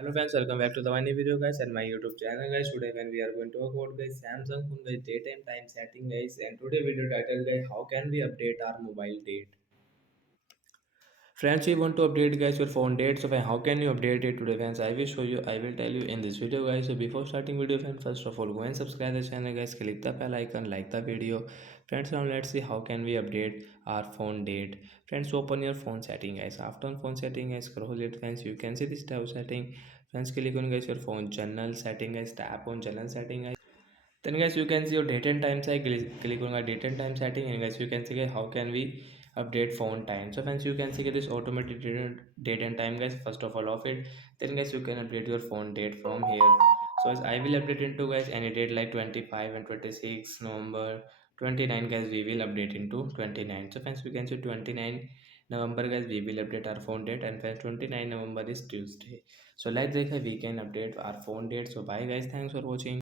Hello friends, welcome back to the one new video guys and my YouTube channel guys. Today when we are going to talk about guys Samsung phone guys daytime time setting guys, and today video title guys, how can we update our mobile date? Friends, we want to update guys your phone date. So how can you update it today friends? I will show you, I will tell you in this video guys. So before starting video friends, first of all go and subscribe the channel guys, click the bell icon, like the video. Friends, now let's see how can we update our phone date. Friends, open your phone setting guys. After on phone setting guys, scroll it friends, you can see this tab setting. Friends, click on guys your phone general setting guys, tap on general setting guys. Then guys you can see your date and time. So click on our date and time setting, and guys you can see guys, how can we update phone time. So friends, you can see this automatic date and time guys. First of all off it, then guys you can update your phone date from here. So as I will update into guys any date like 25 and 26 November, 29 guys we will update into 29. So friends, we can see 29 November guys we will update our phone date, and friends 29 November is Tuesday. So like this we can update our phone date. So bye guys, thanks for watching.